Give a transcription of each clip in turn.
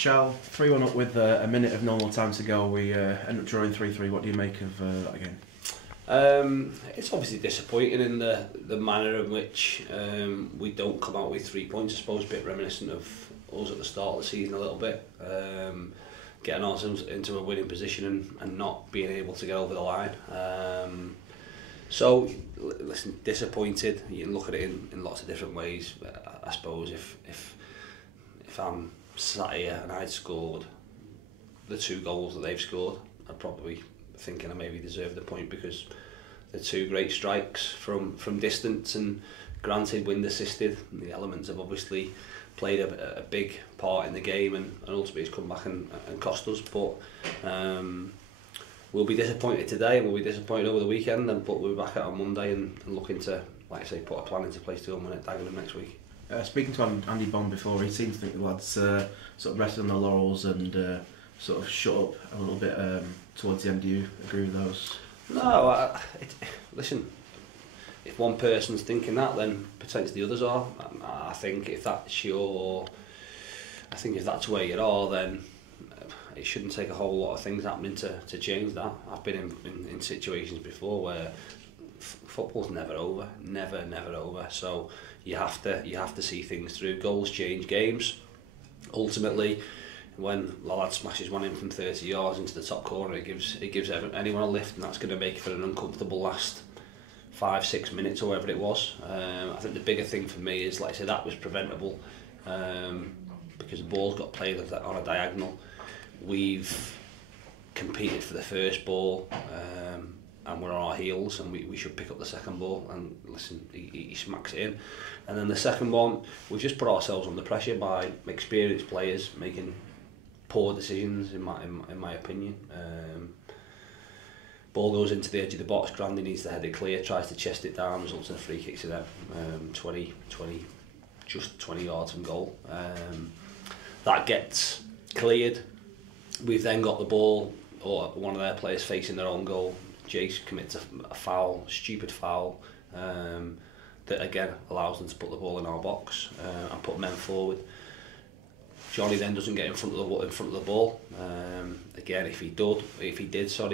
Chal, 3-1 up with a minute of normal time to go. We end up drawing 3-3. What do you make of that game? It's obviously disappointing in the manner in which we don't come out with 3 points. I suppose a bit reminiscent of us at the start of the season a little bit. Getting ourselves into a winning position and not being able to get over the line. So, listen, disappointed. You can look at it in lots of different ways. I suppose if I'm sat here and I'd scored the 2 goals that they've scored, I'd probably thinking I maybe deserve the point because they're 2 great strikes from distance, and granted wind assisted. The elements have obviously played a big part in the game and ultimately it's come back and cost us, but we'll be disappointed today and we'll be disappointed over the weekend, but we'll be back out on Monday and looking to, like I say, put a plan into place to go and win at Dagenham next week. Speaking to Andy Bond before, he seemed to think the lads sort of rested on their laurels and sort of shut up a little bit towards the end. Do you agree with those? No, listen, if one person's thinking that, then potentially the others are. I think if that's where you are, then it shouldn't take a whole lot of things happening to change that. I've been in situations before where football's never over, never over. So you have to see things through. Goals change games. Ultimately, when the lad smashes one in from 30 yards into the top corner, it gives anyone a lift, and that's going to make for an uncomfortable last 5-6 minutes or whatever it was. I think the bigger thing for me is, like I said, that was preventable because the ball's got played on a diagonal. We've competed for the first ball and we're on our heels, and we should pick up the second ball, and listen, he smacks it in. And then the second one, we've just put ourselves under pressure by experienced players making poor decisions, in my opinion. Ball goes into the edge of the box, Grandy needs to head it clear, tries to chest it down, results in a free kick to them, 20 yards from goal. That gets cleared. We've then got the ball, or one of their players facing their own goal. Jace commits a foul, stupid foul, that again allows them to put the ball in our box and put men forward. Johnny then doesn't get in front of the ball. Again, if he did,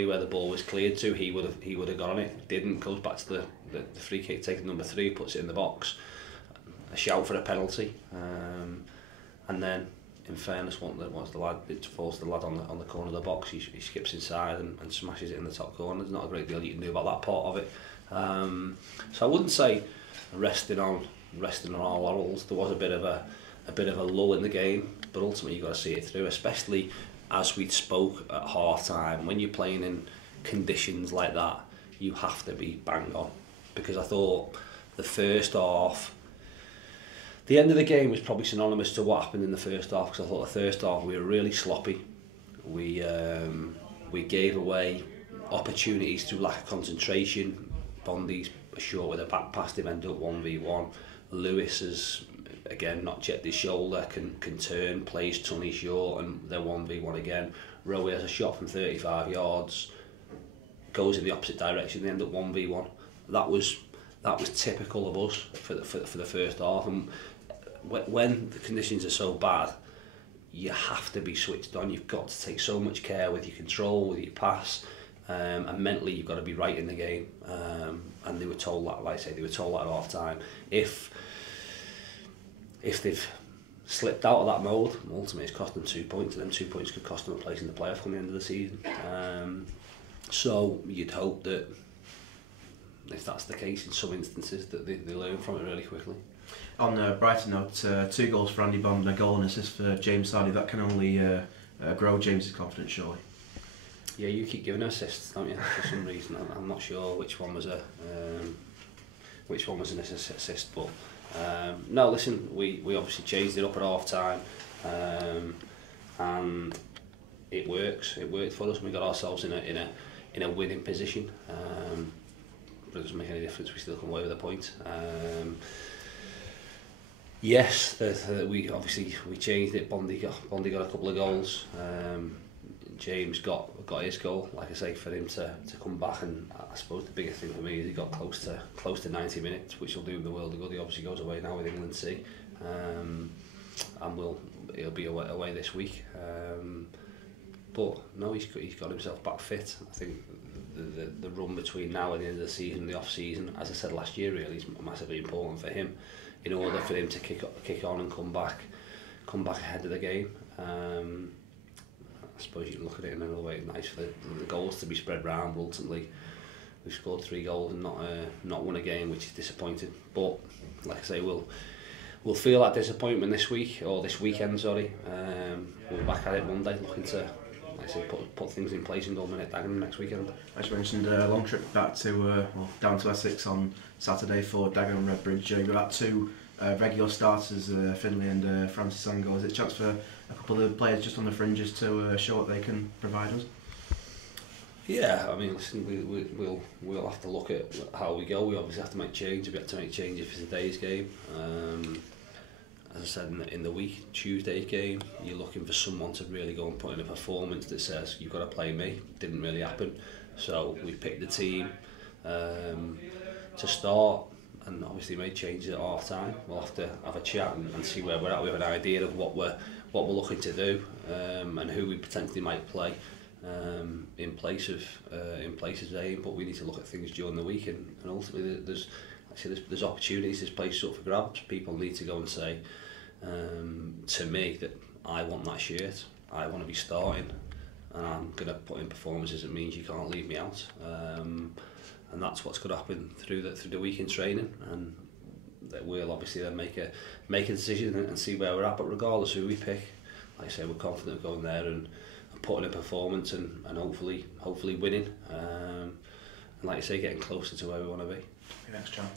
where the ball was cleared to, he would have got on it. Didn't. Goes back to the free kick, taking number 3, puts it in the box. A shout for a penalty, and then, in fairness, once the lad, it falls to the lad on the corner of the box, he skips inside and smashes it in the top corner. There's not a great deal you can do about that part of it. So I wouldn't say resting on our laurels. There was a bit of a lull in the game, but ultimately you've got to see it through, especially as we spoke at half time. When you're playing in conditions like that, you have to be bang on, because I thought the first half, the end of the game was probably synonymous to what happened in the first half, because I thought the first half we were really sloppy. We gave away opportunities through lack of concentration. Bondi's short with a back pass, they've ended up 1v1. Lewis has again not checked his shoulder, can turn, plays Tunney short, and they're 1v1 again. Rowe has a shot from 35 yards, goes in the opposite direction, they end up 1v1. That was typical of us for the first half. And when the conditions are so bad, you have to be switched on. You've got to take so much care with your control, with your pass, and mentally you've got to be right in the game. And they were told that, like I say, they were told that at half time. If they've slipped out of that mode, ultimately it's cost them 2 points, and them 2 points could cost them a place in the playoff come the end of the season. So you'd hope that if that's the case in some instances, that they learn from it really quickly. On a brighter note, 2 goals for Andy Bond and a goal and assist for James Sardi. That can only grow James's confidence, surely. Yeah, you keep giving assists, don't you? For some reason, I'm not sure which one was an assist, but no. Listen, we obviously changed it up at half time, and it works. It worked for us. We got ourselves in a winning position. But it doesn't make any difference. We still come away with a point. Yes, we changed it. Bondi got a couple of goals. James got his goal. Like I say, for him to come back, and I suppose the biggest thing for me is he got close to 90 minutes, which will do him the world of good. He obviously goes away now with England C, and he'll be away this week. But no, he's got himself back fit. I think the run between now and the end of the season, the off season, as I said last year, really is massively important for him, in order for him to kick on and come back ahead of the game. I suppose you can look at it in another way. It's nice for the goals to be spread round, but ultimately we've scored 3 goals and not won a game, which is disappointing. But like I say, we'll feel that disappointment this week, or this weekend, sorry. We'll be back at it Monday, looking to, like I say, put things in place and go and hit Dagenham next weekend. As you mentioned, a long trip back to down to Essex on Saturday for Dagenham Redbridge. You've got 2 regular starters, Finlay and Francis Ango. Is it a chance for a couple of the players just on the fringes to show what they can provide us? Yeah, I mean, listen, we'll have to look at how we go. We obviously have to make changes. We have to make changes for today's game. As I said in the week, Tuesday's game, you're looking for someone to really go and put in a performance that says you've got to play me. Didn't really happen, so we picked the team to start, and obviously made changes at half time. We'll have to have a chat and see where we're at. We have an idea of what we're looking to do, and who we potentially might play in place of Zayn. But we need to look at things during the week, and ultimately there's opportunities, there's places up for grabs. People need to go and say to me that I want that shirt, I want to be starting, and I'm going to put in performances that means you can't leave me out. And that's what's going to happen through the week in training, and that we'll obviously then make a decision and see where we're at. But regardless of who we pick, like I say, we're confident of going there and putting in a performance and hopefully winning. And like I say, getting closer to where we want to be. Thanks, John.